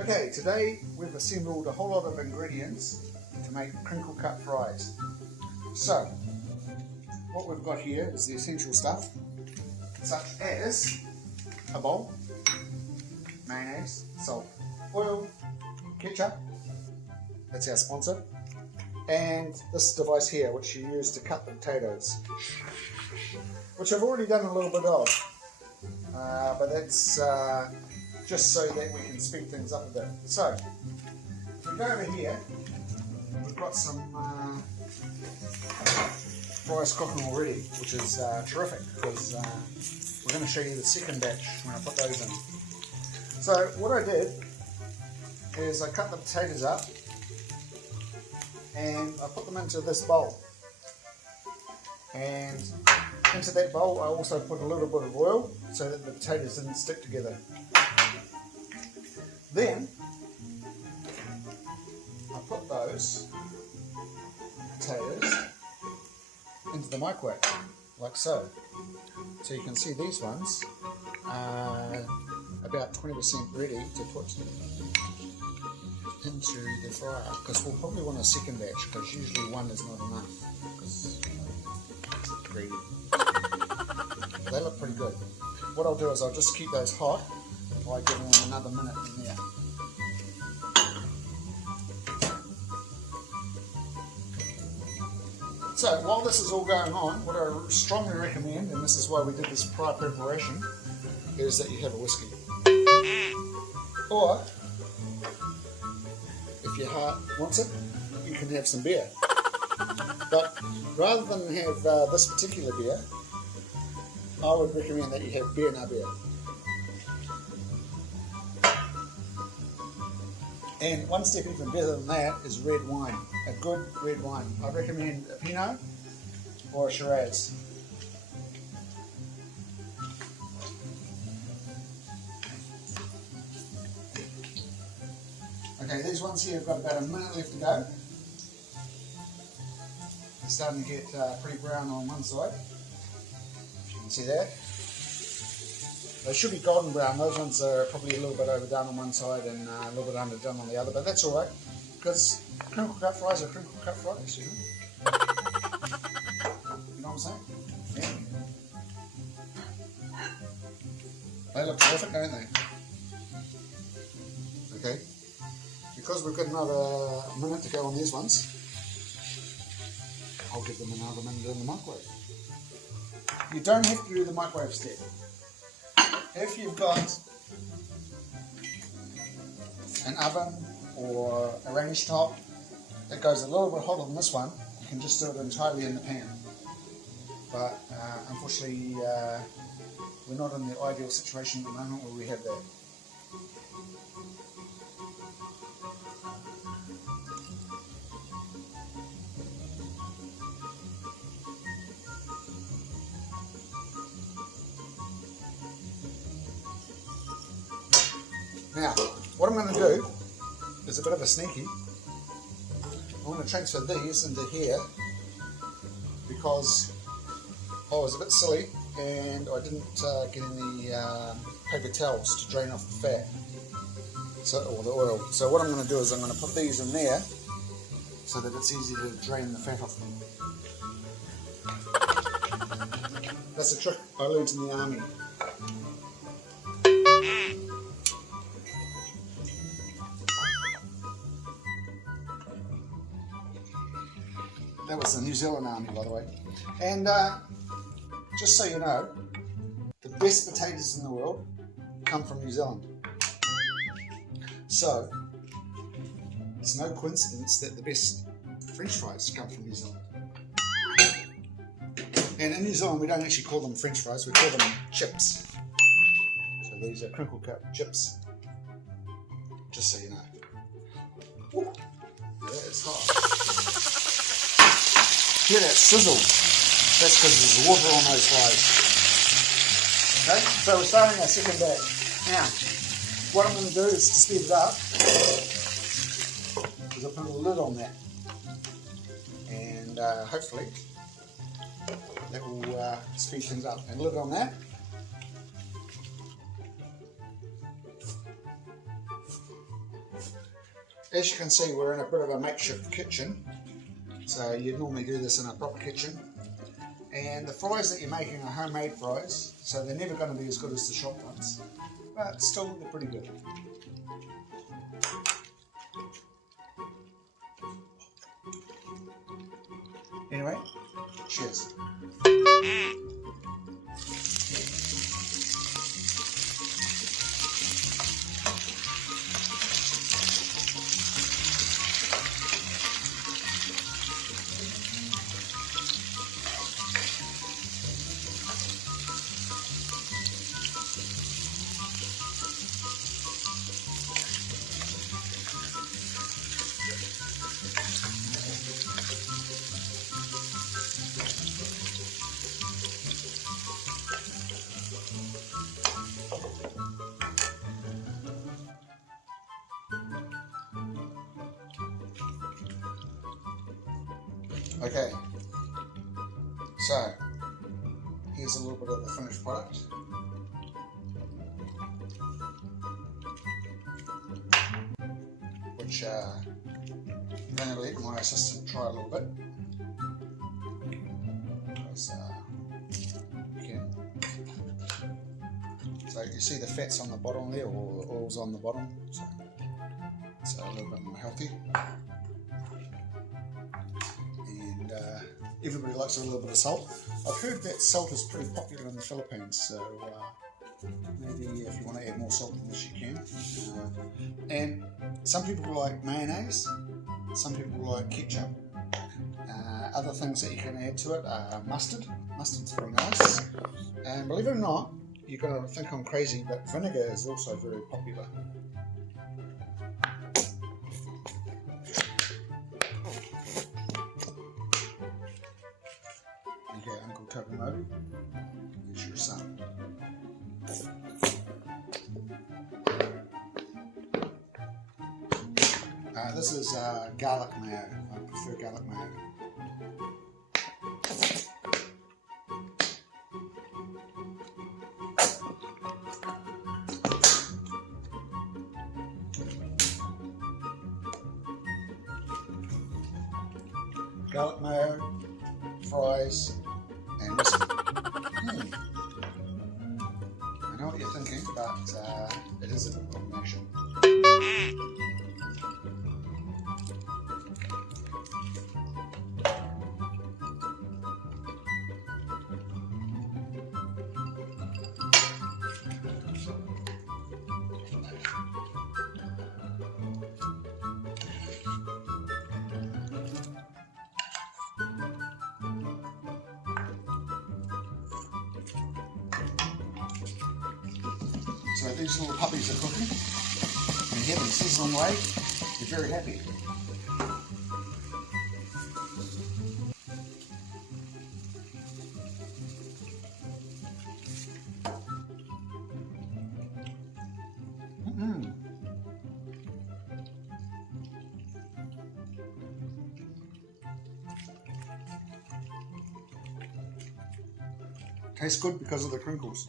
Okay, today we've assembled a whole lot of ingredients to make crinkle cut fries. So, what we've got here is the essential stuff, such as a bowl, mayonnaise, salt, oil, ketchup, that's our sponsor, and this device here which you use to cut the potatoes, which I've already done a little bit of, but that's just so that we can speed things up a bit. So, if we go over here, we've got some fries cooking already, which is terrific, because we're going to show you the second batch when I put those in. So what I did is I cut the potatoes up and I put them into this bowl, and into that bowl I also put a little bit of oil so that the potatoes didn't stick together. Then I put those potatoes into the microwave, like so. So you can see these ones are about 20% ready to put into the fryer, because we'll probably want a second batch, because usually one is not enough, because it's greedy. They look pretty good. What I'll do is I'll just keep those hot by giving them another minute in there. So while this is all going on, what I strongly recommend, and this is why we did this prior preparation, is that you have a whiskey. Or, if your heart wants it, you can have some beer. But rather than have this particular beer, I would recommend that you have beer na beer. And one step even better than that is red wine, a good red wine. I recommend a Pinot or a Shiraz. Okay, these ones here have got about a minute left to go. They're starting to get pretty brown on one side, if you can see that. They should be golden brown. Those ones are probably a little bit overdone on one side and a little bit underdone on the other, but that's alright, because crinkle cut fries are crinkle cut fries, you know? You know what I'm saying? Yeah. They look terrific, don't they? Okay. Because we've got another minute to go on these ones, I'll give them another minute in the microwave. You don't have to do the microwave step. If you've got an oven or a range top that goes a little bit hotter than this one, you can just do it entirely in the pan. But unfortunately, we're not in the ideal situation at the moment where we have that. Now, what I'm going to do is a bit of a sneaky. I'm going to transfer these into here because I was a bit silly and I didn't get any paper towels to drain off the fat, or the oil. So what I'm going to do is I'm going to put these in there so that it's easy to drain the fat off them. That's a trick I learned in the army. That was the New Zealand Army, by the way. And just so you know, the best potatoes in the world come from New Zealand. So, it's no coincidence that the best French fries come from New Zealand. And in New Zealand, we don't actually call them French fries, we call them chips. So these are crinkle cut chips. Just so you know. Ooh, it's hot. Hear that sizzle? That's because there's water on those fries. Okay, so we're starting our second batch. Now, what I'm going to do is to speed it up, is I'll put a lid on that, and hopefully that will speed things up. And lid on that. as you can see, we're in a bit of a makeshift kitchen, so you'd normally do this in a proper kitchen. And the fries that you're making are homemade fries, so they're never going to be as good as the shop ones, but still they're pretty good. Anyway, cheers. Okay, so here's a little bit of the finished product. Which I'm going to let my assistant try a little bit. Because, you can. So you see the fat's on the bottom there, or the oil's on the bottom, so it's a little bit more healthy. Everybody likes a little bit of salt. I've heard that salt is pretty popular in the Philippines, so maybe if you want to add more salt in this you can. And some people like mayonnaise, some people like ketchup. Other things that you can add to it are mustard. Mustard's very nice. And believe it or not, you're going to think I'm crazy, but vinegar is also very popular. Okay, Uncle Tokomoto, here's your son. This is garlic mayo. I prefer garlic mayo. Garlic mayo, fries, and whiskey. I know what you're thinking, but it is a good combination. So these little puppies are cooking. You hear them sizzling away. They're very happy. Tastes good because of the crinkles.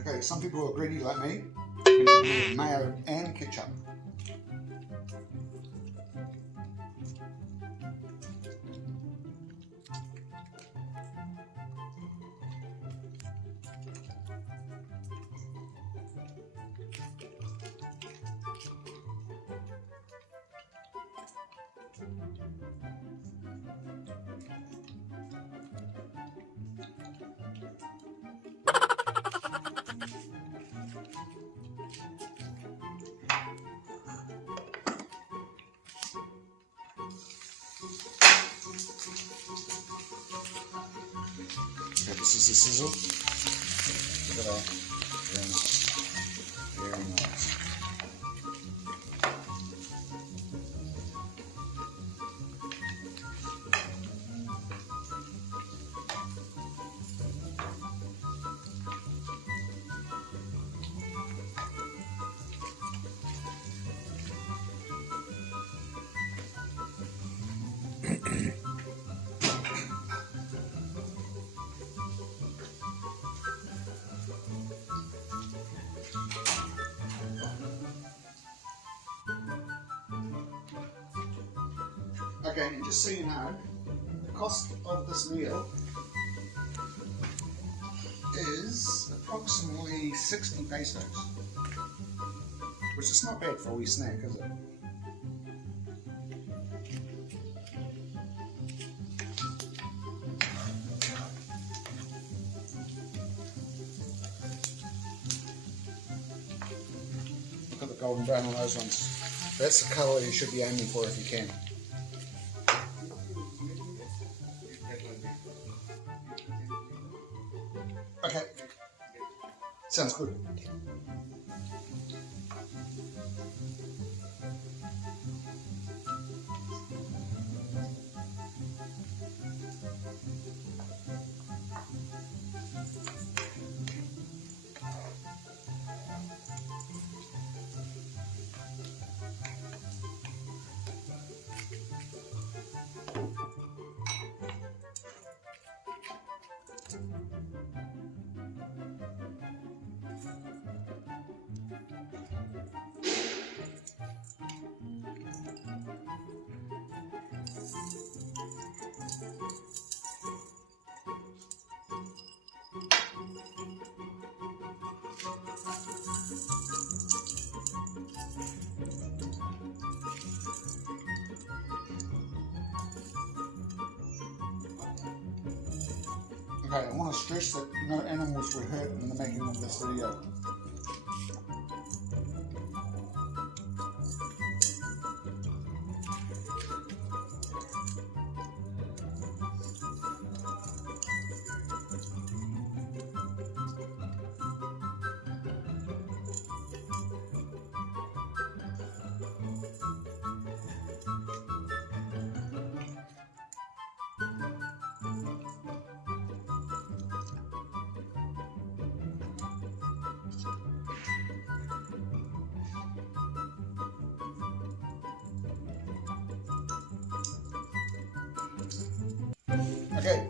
Okay, some people are greedy like me, mayo and ketchup. Okay, this is the sizzle. Look at that. Very nice. Very nice. Okay, and just so you know, the cost of this meal is approximately 60 pesos, which is not bad for a wee snack, is it? Look at the golden brown on those ones. That's the colour you should be aiming for if you can. Okay, sounds good. Okay, I want to stress that no animals were hurt in the making of this video. Okay,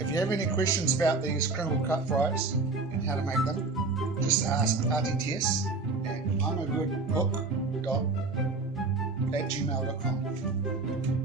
if you have any questions about these crinkle cut fries and how to make them, just ask Auntie Tess at imagoodcook@gmail.com.